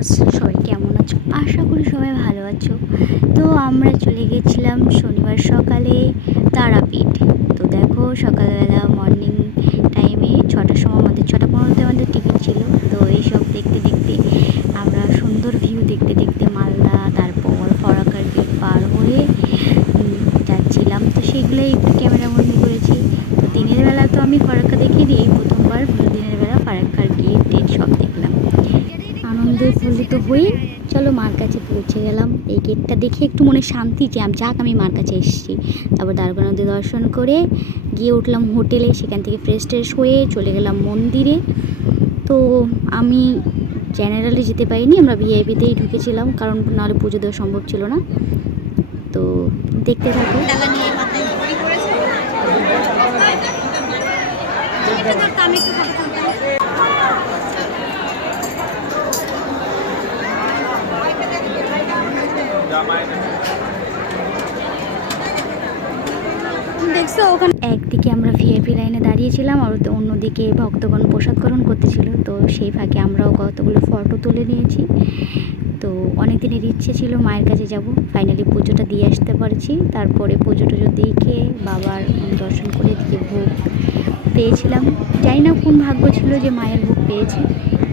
Viewers, সবাই কেমন আছো? আশা করি সবাই ভালো আছো। তো আমরা চলে গেছিলাম শনিবার সকালে তারাপীঠ। তো দেখো সকালবেলা মর্নিং টাইমে 6টার সময় আমাদের 6:15-তে আমাদের টিকিট ছিল। তো এইসব দেখতে দেখতে আমরা সুন্দর ভিউ দেখতে দেখতে মালদা, তারপর ফরাক্কার গেট পার হয়ে যাচ্ছিলাম। তো সেগুলোই একটু ক্যামেরাবন্দি করেছি। তো দিনের বেলা তো আমি ফরাক্কা দেখিনি, এই প্রথমবার দিনের বেলা ফরাক্কার গেট সব দেখলাম। আনন্দে উৎফুল্লিত হয়ে চলো মার কাছে পৌঁছে গেলাম। এই গেটটা দেখে একটু মনে শান্তি যে যাক আমি মার কাছে এসেছি। তারপর দ্বারকা নদী দর্শন করে গিয়ে উঠলাম হোটেলে, সেখান থেকে ফ্রেশ ট্রেশ হয়ে চলে গেলাম মন্দিরে। তো আমি জেনারেলে যেতে পারিনি, আমরা ভিআইপিতেই ঢুকেছিলাম, কারণ নাহলে পুজো দেওয়া সম্ভব ছিল না। তো দেখতে থাকো। দেখছো ওখানে একদিকে আমরা ভিআইপি লাইনে দাঁড়িয়েছিলাম, আর অন্যদিকে ভক্তগণ প্রসাদ গ্রহণ করতেছিল। তো সেই ফাঁকে আমরাও কতগুলো ফটো তুলে নিয়েছি। তো অনেক দিনের ইচ্ছে ছিল মায়ের কাছে যাব, ফাইনালি পুজোটা দিয়ে আসতে পারছি। তারপরে পুজো টুজো দেখে বাবার দর্শন করে দিকে ভোগ পেয়েছিলাম। জানি না কোন ভাগ্য ছিল যে মায়ের ভোগ পেয়েছি।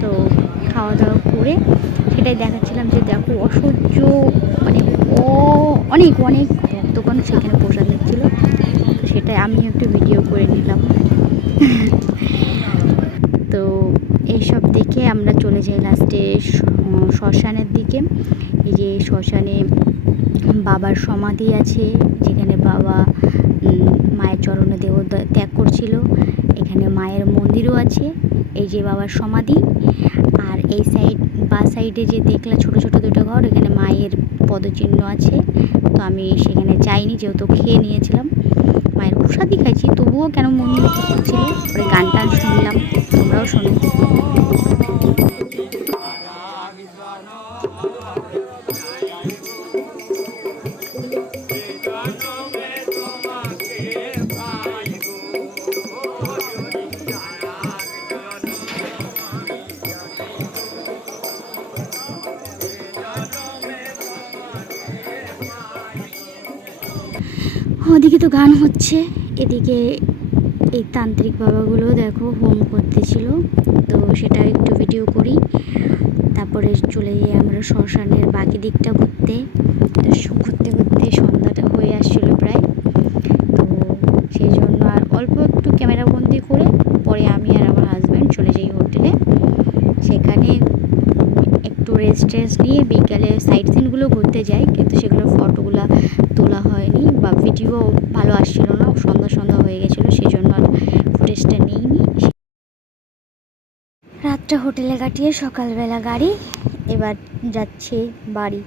তো খাওয়া দাওয়া করে সেটাই দেখাচ্ছিলাম যে দেখো অসহ্য মানে অনেক অনেক ভক্তগণ সেখানে প্রসাদ নিচ্ছিল। তো সেটাই আমি একটু ভিডিও করে নিলাম। তো এইসব দেখে আমরা চলে যাই লাস্টে শ্মশানের দিকে। এই যে শ্মশানে বাবার সমাধি আছে, যেখানে বাবা মায়ের চরণে দেহ ত্যাগ করছিল। এখানে মায়ের মন্দিরও আছে, এই যে বাবার সমাধি। আর এই বা সাইডে যে দেখলা ছোট ছোট দুটো ঘর, এখানে মায়ের পদচিহ্ন আছে। তো আমি সেখানে যাইনি, যেহেতু খেয়ে নিয়েছিলাম, মায়ের প্রসাদই খাইছি, তবুও কেন মন ছিল। পরে গান টান শুনলাম, তোমরাও শোনো। ওদিকে তো গান হচ্ছে, এদিকে এই তান্ত্রিক বাবাগুলো দেখো হোম করতেছিল। তো সেটা একটু ভিডিও করি। তারপরে চলে যাই আমরা শ্মশানের বাকি দিকটা ঘুরতে। তো ঘুরতে ঘুরতে সন্ধ্যাটা হয়ে আসছিলো প্রায়। তো সেই জন্য আর অল্প একটু ক্যামেরাবন্দি করে পরে আমি আর আমার হাজব্যান্ড চলে যাই হোটেলে। সেখানে একটু রেস্ট নিয়ে বিকালে সাইট সিনগুলো ঘুরতে যাই, কিন্তু সেগুলোর ফটোগুলো তোলা হয়নি বা ভিডিও ভালো আসছিল না, সন্ধ্যা হয়ে গেছিলো, সেই জন্য আর ফুটেজটা নিইনি। রাতটা হোটেলে কাটিয়ে সকালবেলা গাড়ি, এবার যাচ্ছি বাড়ি।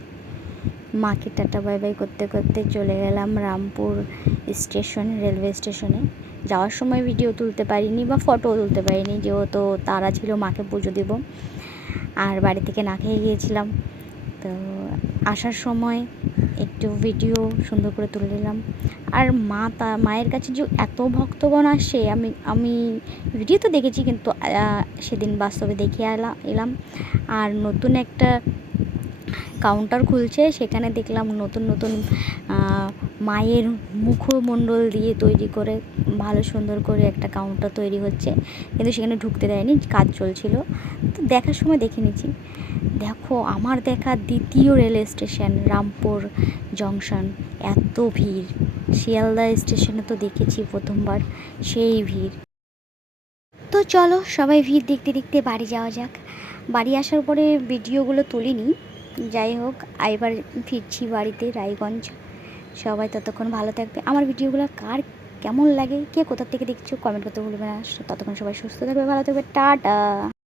মাকে টাটা বাই বাই করতে করতে চলে গেলাম রামপুর স্টেশন, রেলওয়ে স্টেশনে। যাওয়ার সময় ভিডিও তুলতে পারিনি বা ফটোও তুলতে পারিনি, যেহেতু তারা ছিল মাকে পুজো দেব, আর বাড়ি থেকে না খেয়ে গিয়েছিলাম। তো আসার সময় একটু ভিডিও সুন্দর করে তুলে নিলাম। আর মায়ের কাছে যে এত ভক্তগণ আসে, আমি ভিডিও তো দেখেছি, কিন্তু সেদিন বাস্তবে দেখে এলাম। আর নতুন একটা কাউন্টার খুলছে, সেখানে দেখলাম নতুন নতুন মায়ের মুখমণ্ডল দিয়ে তৈরি করে ভালো সুন্দর করে একটা কাউন্টার তৈরি হচ্ছে, কিন্তু সেখানে ঢুকতে দেয়নি, কাজ চলছিল। তো দেখার সময় দেখে নিচ্ছি। দেখো আমার দেখা দ্বিতীয় রেল স্টেশন রামপুর জংশন, এত ভিড়। শিয়ালদা স্টেশনে তো দেখেছি প্রথমবার, সেই ভিড়। তো চলো সবাই ভিড় দেখতে দেখতে বাড়ি যাওয়া যাক। বাড়ি আসার পরে ভিডিওগুলো তুলিনি, যাই হোক এবার ফিরছি বাড়িতে রায়গঞ্জ। সবাই ততক্ষণ ভালো থাকবে। আমার ভিডিওগুলো কার কেমন লাগে, কে কোথা থেকে দেখছো কমেন্ট করতে ভুলবে না। ততক্ষণ সবাই সুস্থ থাকবে, ভালো থাকবে, টাটা।